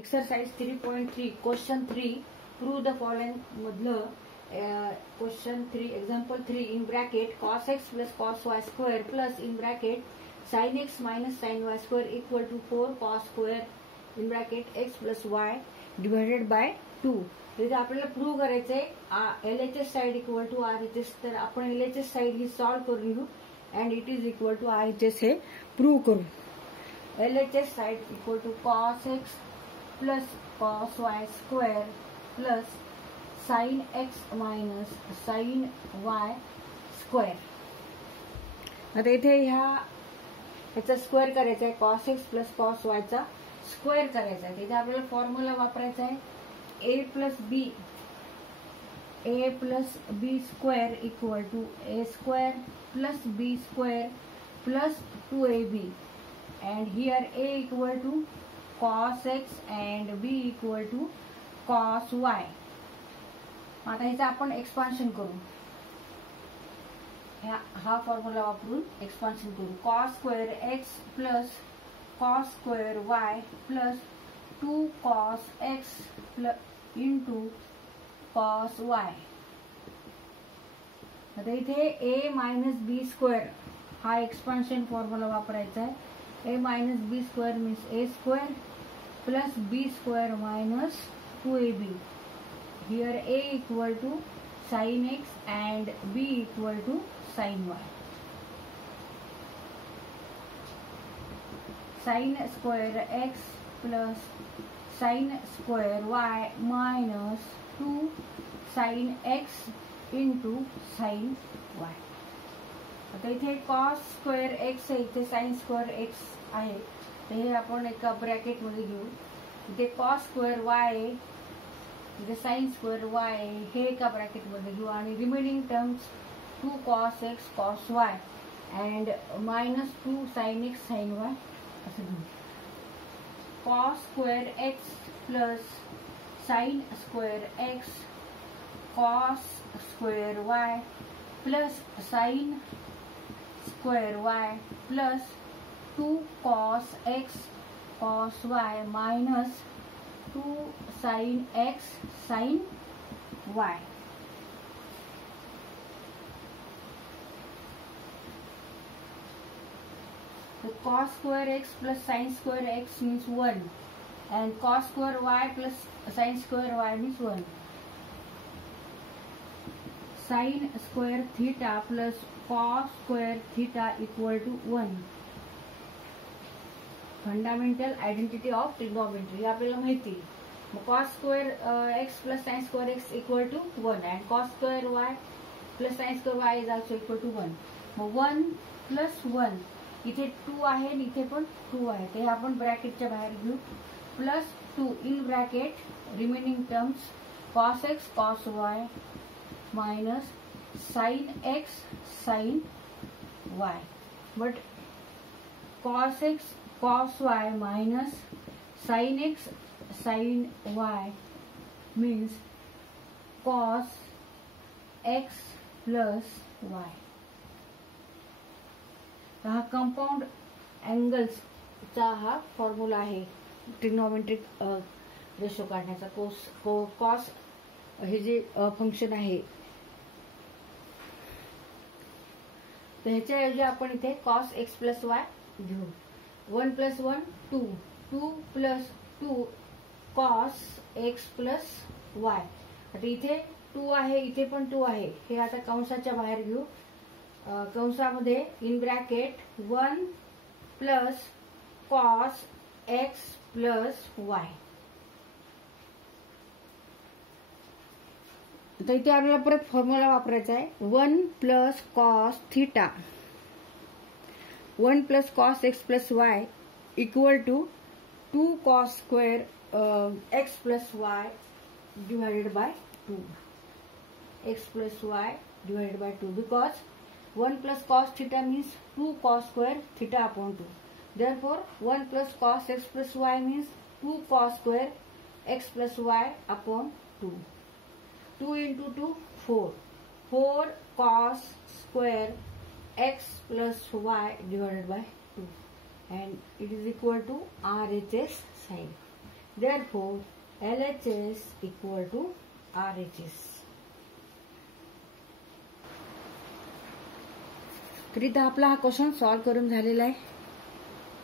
Exercise 3.3 question 3 prove the following मधलं question 3 example 3 in bracket cos x plus cos y square plus in bracket sin x minus sin y square equal to 4 cos square in bracket x plus y divided by 2. इथे आपल्याला prove करायचंय LHS side equal to RHS. तर आपण LHS side ही solve करून घेऊ and it is equal to RHS हे prove करू. LHS side equal to cos x plus cos y square plus sin x minus sin y square. आता इथे ह्याचा स्क्वेअर करायचा आहे. cos x plus cos y चा स्क्वेअर करायचा आहे. इथे आपल्याला फॉर्म्युला वापरायचा आहे a plus b square equal to a square plus b square plus 2ab and here a equal to cos x and b equal to cos y. आता ह्याचं आपण एक्सपान्शन करू. हा फॉर्म्युला वापरून एक्सपान्शन करू. cos square x plus cos square y plus 2 cos x plus into cos y. आता इथे a minus b square हा एक्सपान्शन फॉर्म्युला वापरायचा आहे. a minus b square means a square plus b square minus 2ab. Here a equal to sin x and b equal to sin y. Sin square x plus sin square y minus 2 sin x into sin y. आता इथे cos square x आहे, इथे sin square x आहे. तर हे आपण एका bracket मध्ये घेऊ. इथे cos square y आहे, इथे sin square y आहे, हे एका ब्रॅकेट मध्ये घेऊ आणि remaining terms 2 cos x cos y and minus 2 sin x sin y असं घेऊ. cos square x plus sin square x cos square y plus sin square y plus 2 cos x cos y minus 2 sin x sin y. So cos square x plus sin square x means 1 and cos square y plus sin square y means 1. Sin square theta plus cos square theta equal to 1. Fundamental identity of trigonometry आपल्याला माहिती. मग cos square x plus sin square x equal to 1 and cos square y plus sin square y is also equal to 1. मग 1 plus 1 इथे 2 आहे आणि इथे पण 2 आहे. ते आपण ब्रॅकेटच्या बाहेर घेऊ. Plus 2 in bracket remaining terms cos x cos y minus sin x sin y. But cos x cos y minus sin x sin y means cos x plus y. हा कंपाउंड अँगल्स चा हा formula आहे trigonometric ratio काढण्याचा. Cos हे जे function आहे तर ह्याच्याऐवजी आपण इथे cos x plus y घेऊ. 1 plus 1 2 2 plus 2 cos x plus y. आता इथे 2 आहे, इथे पण 2 आहे. हे आता कंसाच्या बाहेर घेऊ. कंसामध्ये in bracket 1 plus cos x plus y. तर इथे आपल्याला परत फॉर्म्युला वापरायचा आहे. 1 plus cos theta 1 plus cos x plus y equal to 2 cos square x plus y divided by 2. X plus y divided by 2 because 1 plus cos theta means 2 cos square theta upon 2. Therefore 1 plus cos x plus y means 2 cos square x plus y upon 2. 2 into 2 4. 4 cos square x plus y divided by 2 and it is equal to RHS side. Therefore, LHS equal to RHS. तर इथं आपला हा question solve करून झालेला आहे.